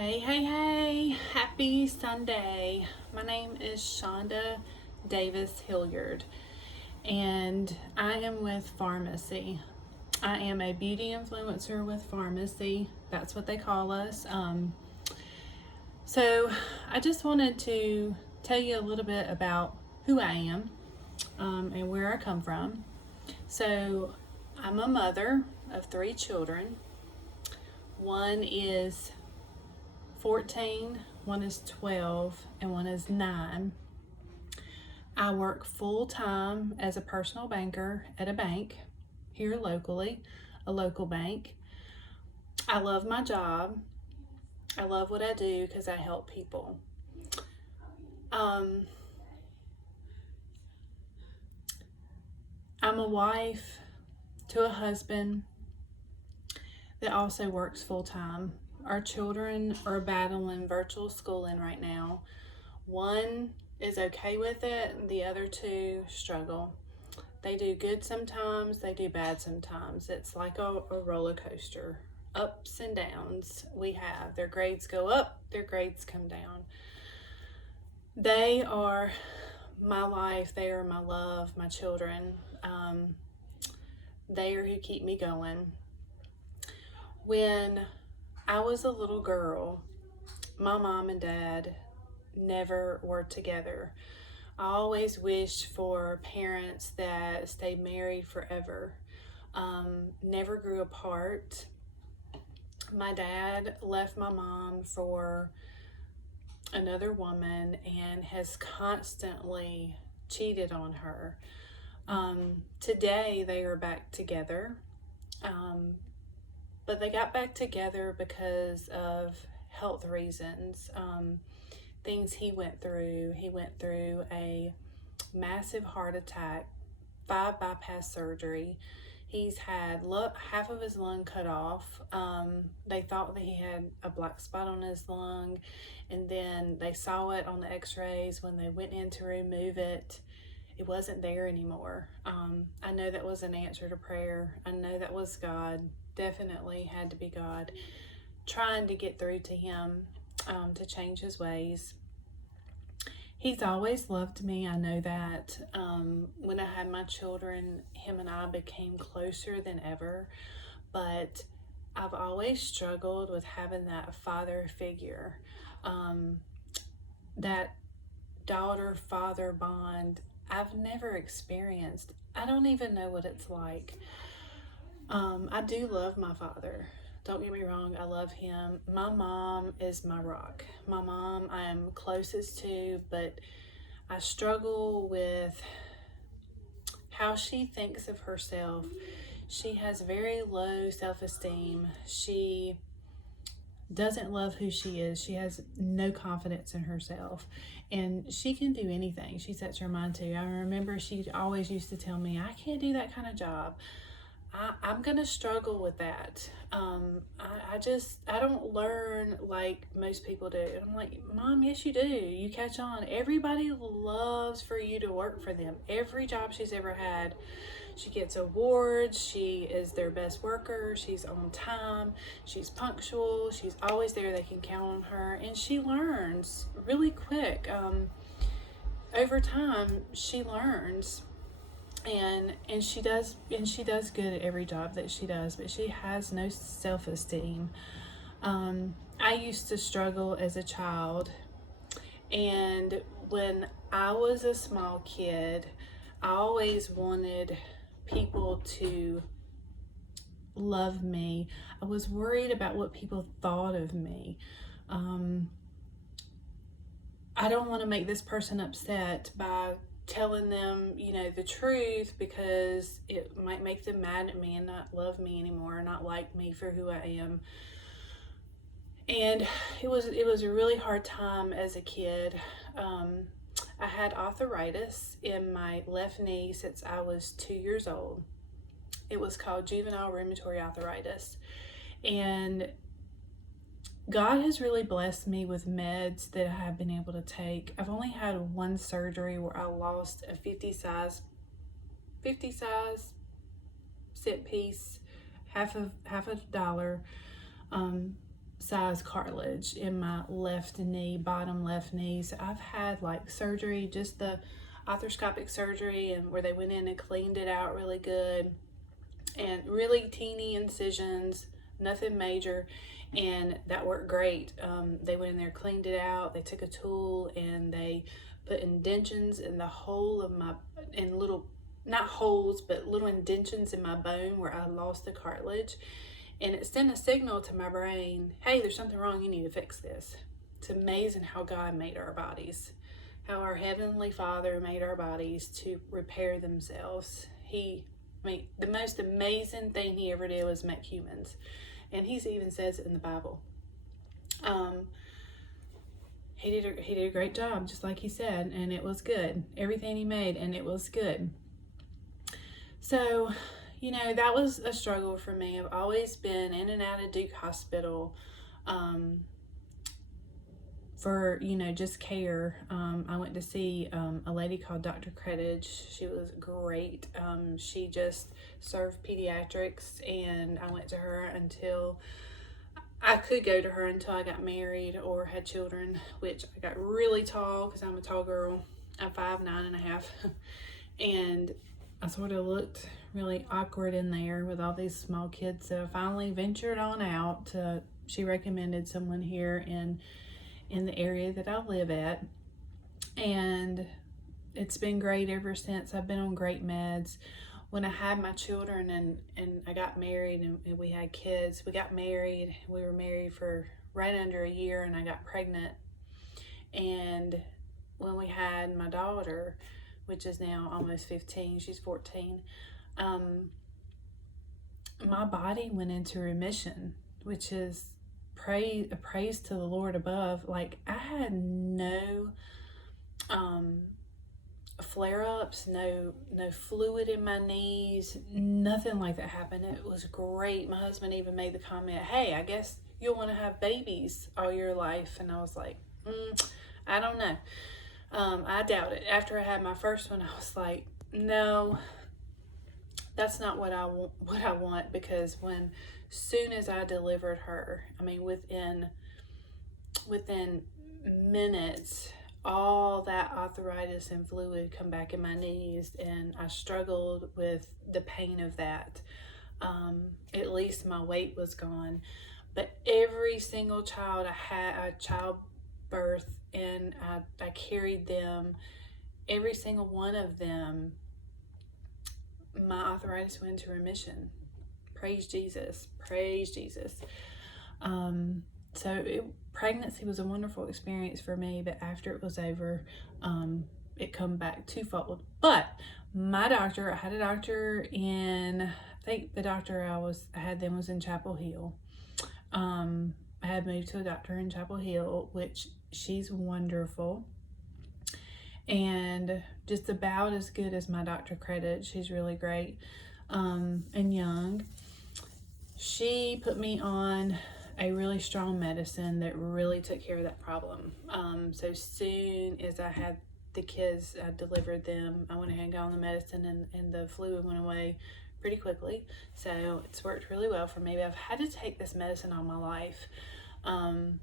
Hey, happy Sunday. My name is Shonda Davis Hilliard, and I am with Pharmacy. I am a beauty influencer with Pharmacy. That's what they call us. So I just wanted to tell you a little bit about who I am and where I come from. So I'm a mother of 3 children. One is 14, one is 12, and one is 9. I work full time as a personal banker at a bank here locally, a local bank. I love my job. I love what I do because I help people. I'm a wife to a husband that also works full time. Our children are battling virtual schooling right now. One is okay with it, the other two struggle. They do good sometimes, they do bad sometimes. It's like a roller coaster, ups and downs we have. Their grades go up, their grades come down. They are my life, they are my love, my children. They are who keep me going. When I was a little girl, my mom and dad never were together. I always wished for parents that stayed married forever, never grew apart. My dad left my mom for another woman and has constantly cheated on her. Today they are back together, but they got back together because of health reasons. Things he went through. He went through a massive heart attack, 5 bypass surgery. He's had half of his lung cut off. They thought that he had a black spot on his lung, and then they saw it on the x-rays. When they went in to remove it, it wasn't there anymore. I know that was an answer to prayer. I know that was God. Definitely had to be God trying to get through to him, to change his ways. He's always loved me. I know that. When I had my children, him and I became closer than ever, but I've always struggled with having that father figure, that daughter-father bond. I've never experienced. I don't even know what it's like. I do love my father. Don't get me wrong, I love him. My mom is my rock. My mom I am closest to, but I struggle with how she thinks of herself. She has very low self-esteem. She doesn't love who she is. She has no confidence in herself, and she can do anything she sets her mind to. I remember she always used to tell me, I can't do that kind of job. I'm gonna struggle with that. I don't learn like most people do. And I'm like, Mom, yes you do. You catch on. Everybody loves for you to work for them. Every job she's ever had, she gets awards. She is their best worker. She's on time. She's punctual. She's always there. They can count on her. And she learns really quick. Over time, she learns. And she does good at every job that she does, but she has no self-esteem. I used to struggle as a child, and when I was a small kid, I always wanted people to love me. I was worried about what people thought of me. I don't want to make this person upset by telling them, the truth, because it might make them mad at me and not love me anymore, not like me for who I am. And it was a really hard time as a kid. I had arthritis in my left knee since I was 2 years old. It was called juvenile rheumatoid arthritis. And God has really blessed me with meds that I have been able to take. I've only had one surgery where I lost a 50 size cent piece, half a dollar. size cartilage in my left knee, bottom left knee. So I've had like surgery, just the arthroscopic surgery, and where they went in and cleaned it out really good, and really teeny incisions, nothing major, and that worked great. They went in there, cleaned it out, they took a tool and they put indentions in the hole of my, in little, not holes, but little indentions in my bone where I lost the cartilage. And it sent a signal to my brain, hey, there's something wrong, you need to fix this. It's amazing how God made our bodies, how our Heavenly Father made our bodies to repair themselves. I mean, the most amazing thing he ever did was make humans. And he even says it in the Bible. He did a great job, just like he said, and it was good. Everything he made, and it was good. So, you know, that was a struggle for me. I've always been in and out of Duke Hospital for, you know, just care. I went to see a lady called Dr. Credage. She was great. She just served pediatrics, and I went to her until I could go to her until I got married or had children, which I got really tall because I'm a tall girl. I'm 5'9.5", and I sort of looked really awkward in there with all these small kids. So I finally ventured on out. She recommended someone here in the area that I live at, and it's been great ever since. I've been on great meds. When I had my children and I got married and we had kids, we got married. We were married for right under a year, and I got pregnant. And when we had my daughter, which is now almost 15, she's 14, my body went into remission, which is praise to the Lord above. Like, I had no flare-ups, no fluid in my knees, nothing like that happened. It was great. My husband even made the comment, hey, I guess you'll want to have babies all your life. And I was like, I don't know. I doubt it. After I had my first one, I was like, no, that's not what I want, because soon as I delivered her, I mean, within minutes, all that arthritis and fluid come back in my knees, and I struggled with the pain of that. At least my weight was gone. But every single child I had, childbirth, and I carried them, every single one of them, my arthritis went into remission. Praise Jesus. Praise Jesus. Pregnancy was a wonderful experience for me, but after it was over, it come back twofold. But my doctor, I had a doctor I think the doctor I had then was in Chapel Hill. I had moved to a doctor in Chapel Hill, which she's wonderful, and just about as good as my Dr. Credit. She's really great, and young. She put me on a really strong medicine that really took care of that problem. So soon as I had the kids, I delivered them, I went ahead and got on the medicine, and the fluid went away pretty quickly. So it's worked really well for me. But I've had to take this medicine all my life, and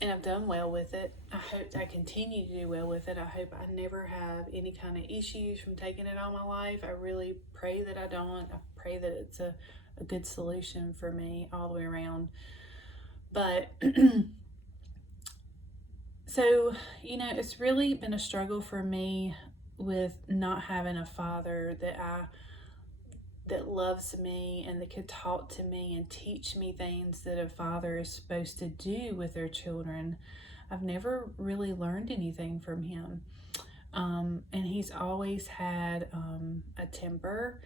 I've done well with it. I hope I continue to do well with it. I hope I never have any kind of issues from taking it all my life. I really pray that I don't. I pray that it's a good solution for me all the way around. But so, you know, it's really been a struggle for me with not having a father that loves me and that could talk to me and teach me things that a father is supposed to do with their children. I've never really learned anything from him. And he's always had a temper,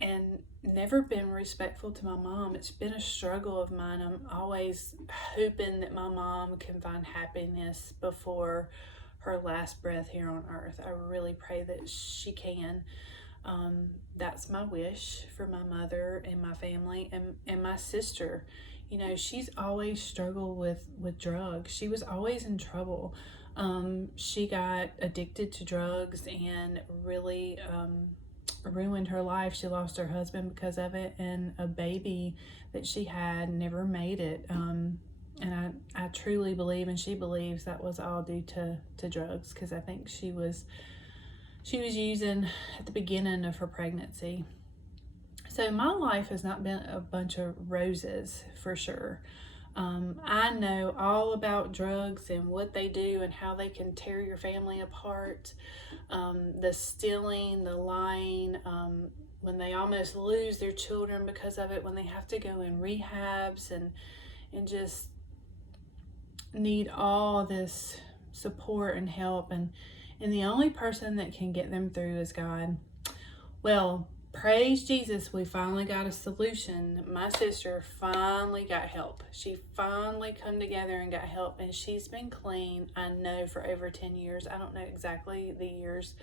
and never been respectful to my mom. It's been a struggle of mine. I'm always hoping that my mom can find happiness before her last breath here on earth. I really pray that she can. That's my wish for my mother and my family, and my sister. You know, she's always struggled with drugs. She was always in trouble. She got addicted to drugs and really ruined her life. She lost her husband because of it, and a baby that she had never made it. And I truly believe, and she believes, that was all due to drugs, because I think she was using at the beginning of her pregnancy. So my life has not been a bunch of roses, for sure. I know all about drugs and what they do and how they can tear your family apart. The stealing, the lying, when they almost lose their children because of it, when they have to go in rehabs and just need all this support and help, and the only person that can get them through is God. Well, praise Jesus, we finally got a solution. My sister finally got help. She finally come together and got help, and she's been clean, I know, for over 10 years. I don't know exactly the years,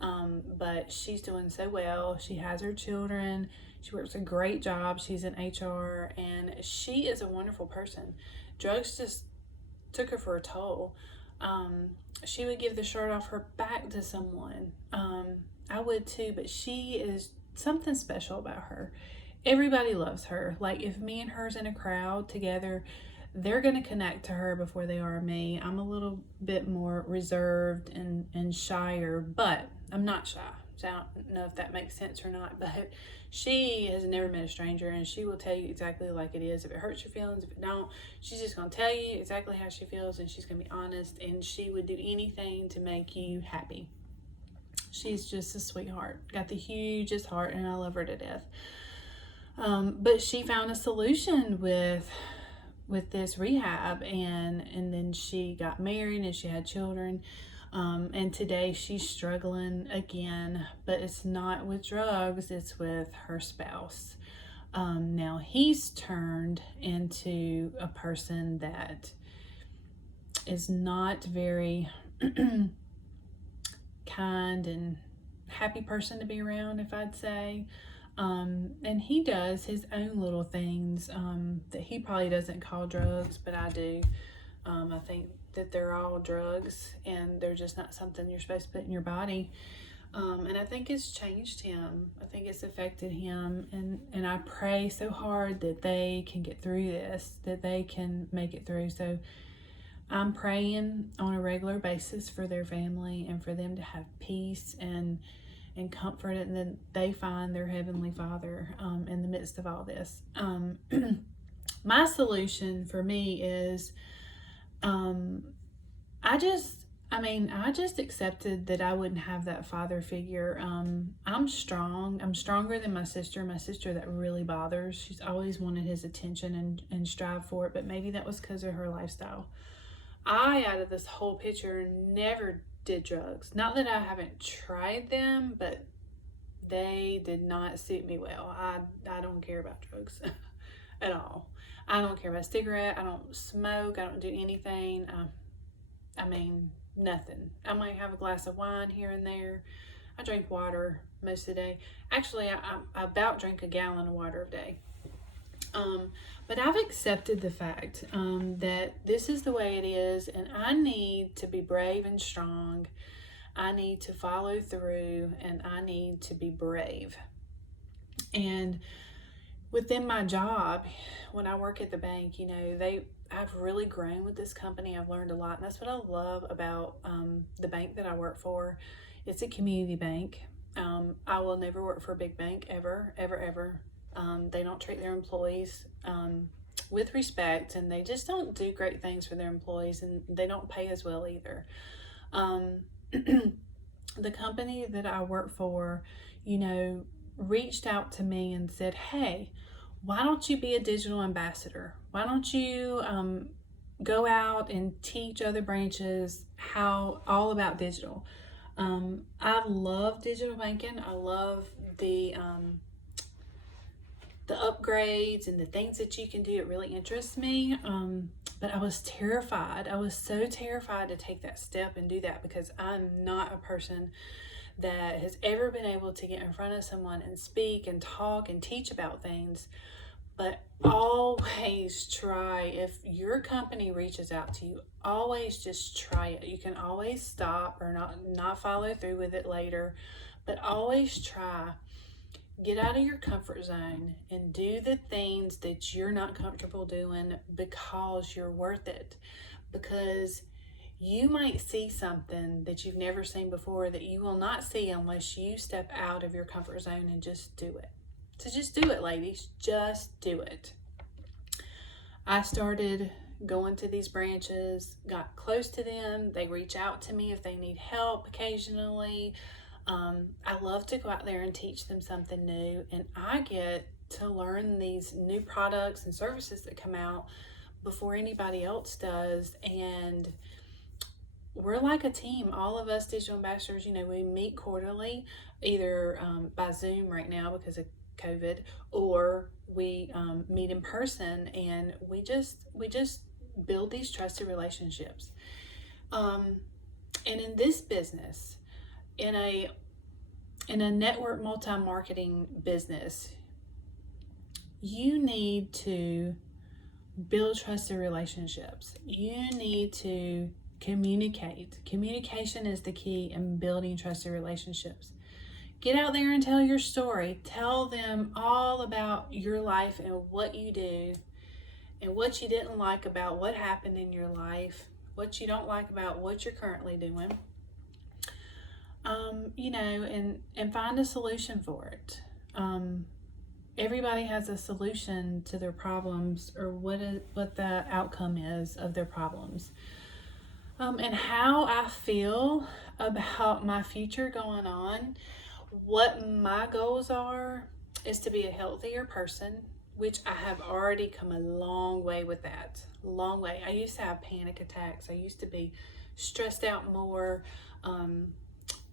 but she's doing so well. She has her children. She works a great job. She's in HR, and she is a wonderful person. Drugs just took her for a toll. She would give the shirt off her back to someone. I would too, but she is something special about her. Everybody loves her. Like, if me and her's in a crowd together, they're going to connect to her before they are me. I'm a little bit more reserved and shyer, but I'm not shy. So I don't know if that makes sense or not, but she has never met a stranger, and she will tell you exactly like it is. If it hurts your feelings, if it don't, she's just going to tell you exactly how she feels, and she's going to be honest, and she would do anything to make you happy. She's just a sweetheart, got the hugest heart, and I love her to death. But she found a solution with this rehab, and then she got married and she had children. And today she's struggling again, but it's not with drugs, it's with her spouse. Now he's turned into a person that is not very kind and happy person to be around, if I'd say. And he does his own little things that he probably doesn't call drugs, but I do. I think that they're all drugs, and they're just not something you're supposed to put in your body. And I think it's changed him. I think it's affected him, and I pray so hard that they can get through this, that they can make it through. So I'm praying on a regular basis for their family and for them to have peace and comfort, and then they find their Heavenly Father in the midst of all this. My solution for me is I just accepted that I wouldn't have that father figure. I'm strong. I'm stronger than my sister. My sister, that really bothers. She's always wanted his attention and strive for it, but maybe that was because of her lifestyle. I, out of this whole picture, never did drugs. Not that I haven't tried them, but they did not suit me well. I don't care about drugs at all. I don't care about a cigarette. I don't smoke. I don't do anything. Nothing. I might have a glass of wine here and there. I drink water most of the day. Actually, I about drink a gallon of water a day. But I've accepted the fact that this is the way it is, and I need to be brave and strong. I need to follow through, and I need to be brave. And within my job, when I work at the bank, I've really grown with this company. I've learned a lot, and that's what I love about the bank that I work for. It's a community bank. I will never work for a big bank, ever, ever, ever. They don't treat their employees with respect, and they just don't do great things for their employees, and they don't pay as well either. The company that I work for, reached out to me and said, hey, why don't you be a digital ambassador? Why don't you go out and teach other branches all about digital? I love digital banking. I love the upgrades and the things that you can do. It really interests me. But I was terrified. I was so terrified to take that step and do that, because I'm not a person that has ever been able to get in front of someone and speak and talk and teach about things. But always try, if your company reaches out to you, always just try it. You can always stop or not follow through with it later, But always try, get out of your comfort zone and do the things that you're not comfortable doing because you're worth it. Because you might see something that you've never seen before that you will not see unless you step out of your comfort zone and just do it. So just do it, ladies. Just do it. I started going to these branches, got close to them. They reach out to me if they need help occasionally. I love to go out there and teach them something new, and I get to learn these new products and services that come out before anybody else does. And we're like a team. All of us digital ambassadors, we meet quarterly, either by Zoom right now because of COVID, or we meet in person, and we just build these trusted relationships. And in this business, in a network multi-marketing business, you need to build trusted relationships. You need to communicate. Communication is the key in building trusted relationships. Get out there and tell your story. Tell them all about your life and what you do and what you didn't like about what happened in your life, what you don't like about what you're currently doing. And find a solution for it. Everybody has a solution to their problems, or what the outcome is of their problems. And how I feel about my future going on, what my goals are, is to be a healthier person, which I have already come a long way with that. Long way. I used to have panic attacks. I used to be stressed out more,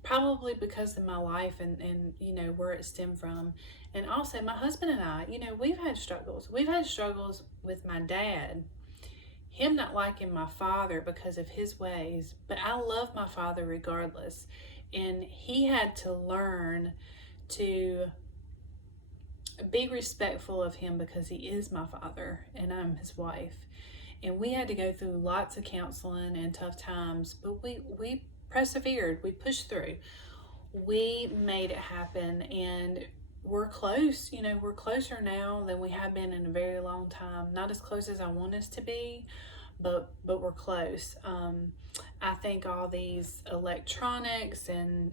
probably because of my life and where it stemmed from. And also my husband and I, we've had struggles. We've had struggles with my dad, him not liking my father because of his ways, but I love my father regardless. And he had to learn to be respectful of him because he is my father and I'm his wife. And we had to go through lots of counseling and tough times, but we persevered, we pushed through, we made it happen, and we're close. We're closer now than we have been in a very long time. Not as close as I want us to be, but we're close. I think all these electronics and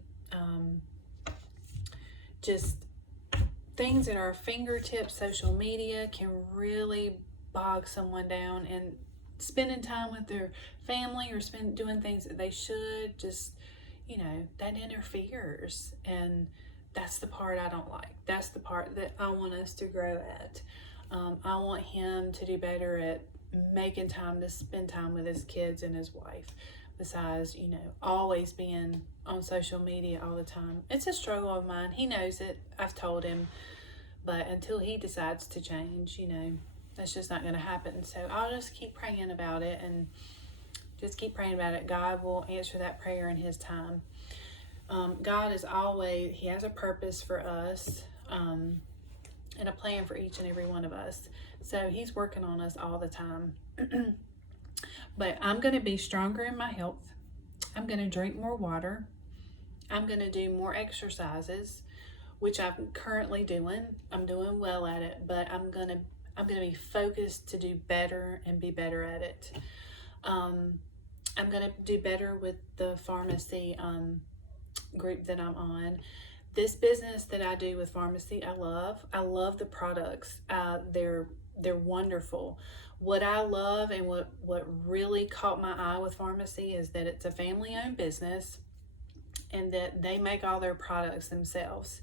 just things at our fingertips, social media, can really bog someone down, and spending time with their family or doing things that they should, just that interferes. And that's the part I don't like. That's the part that I want us to grow at. I want him to do better at making time to spend time with his kids and his wife, besides always being on social media all the time. It's a struggle of mine. He knows it. I've told him, but until he decides to change, that's just not going to happen. So I'll just keep praying about it, and just keep praying about it. God will answer that prayer in his time. God is always, he has a purpose for us, and a plan for each and every one of us. So he's working on us all the time. But I'm going to be stronger in my health. I'm going to drink more water. I'm going to do more exercises, which I'm currently doing. I'm doing well at it, but I'm going to be focused to do better and be better at it. I'm going to do better with the pharmacy group that I'm on. This business that I do with pharmacy, I love the products. They're wonderful. What I love and what really caught my eye with pharmacy is that it's a family-owned business, and that they make all their products themselves,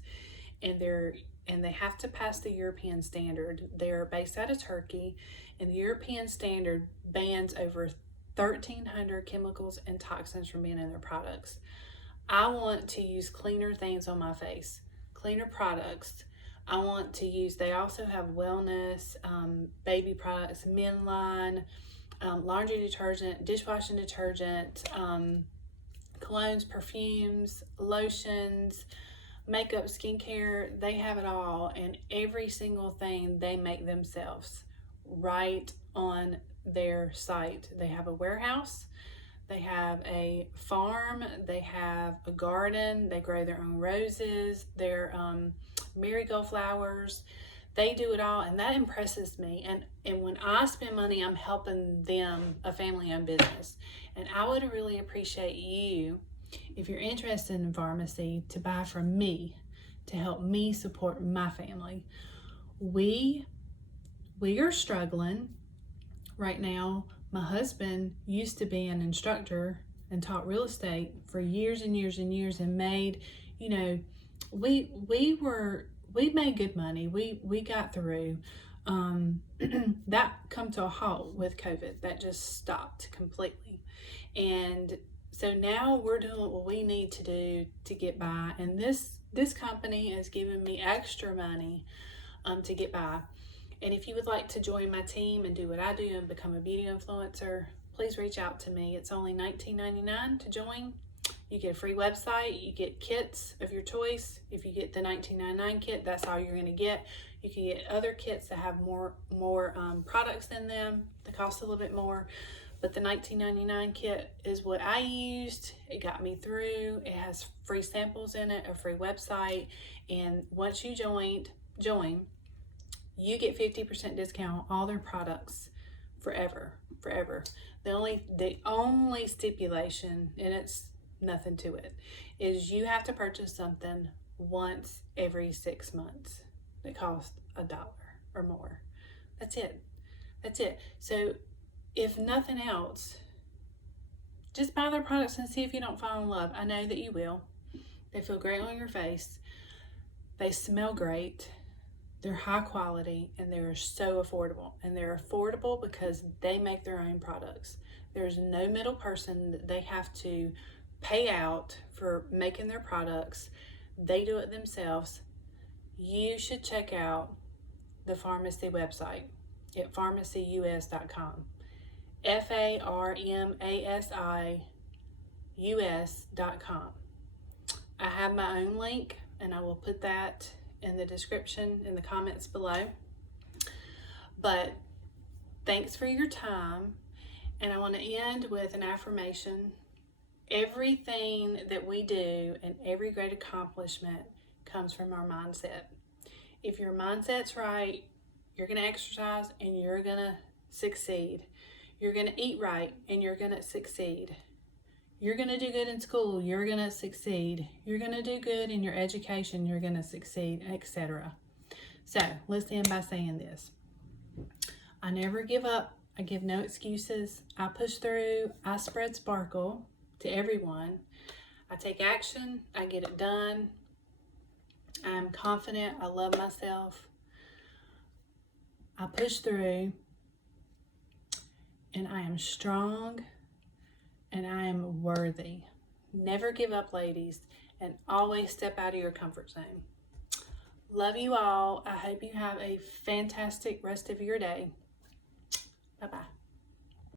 and they have to pass the European standard. They're based out of Turkey, and the European standard bans over 1,300 chemicals and toxins from being in their products. I want to use cleaner things on my face, cleaner products. I want to use, they also have wellness, baby products, men line, laundry detergent, dishwashing detergent, colognes, perfumes, lotions, makeup, skincare. They have it all, and every single thing they make themselves right on their site. They have a warehouse. They have a farm, they have a garden, they grow their own roses, their marigold flowers. They do it all, and that impresses me. And when I spend money, I'm helping them, a family-owned business. And I would really appreciate you, if you're interested in pharmacy, to buy from me to help me support my family. We are struggling right now. My husband used to be an instructor and taught real estate for years and years and years, and made, you know, we made good money. We got through. That come to a halt with COVID. That just stopped completely. And so now we're doing what we need to do to get by. And this company has given me extra money to get by. And if you would like to join my team and do what I do and become a beauty influencer, please reach out to me. It's only $19.99 to join. You get a free website, you get kits of your choice. If you get the $19.99 kit, that's all you're going to get. You can get other kits that have more products in them that cost a little bit more. But the $19.99 kit is what I used. It got me through. It has free samples in it, a free website. And once you join, you get 50% discount on all their products forever. The only stipulation, and it's nothing to it, is you have to purchase something once every 6 months that costs $1 or more. That's it. So if nothing else, just buy their products and see if you don't fall in love. I know that you will. They feel great on your face. They smell great. They're high quality, and they're so affordable. And they're affordable because they make their own products. There's no middle person that they have to pay out for making their products. They do it themselves. You should check out the pharmacy website at pharmacyus.com. pharmasius.com. I have my own link, and I will put that in the description, in the comments below. But thanks for your time, and I want to end with an affirmation. Everything that we do and every great accomplishment comes from our mindset. If your mindset's right, you're going to exercise and you're going to succeed. You're going to eat right and you're going to succeed. You're going to do good in school, you're going to succeed. You're going to do good in your education, you're going to succeed, etc. So let's end by saying this. I never give up. I give no excuses. I push through. I spread sparkle to everyone. I take action. I get it done. I am confident. I love myself. I push through. And I am strong. And I am worthy. Never give up, ladies. And always step out of your comfort zone. Love you all. I hope you have a fantastic rest of your day. Bye-bye.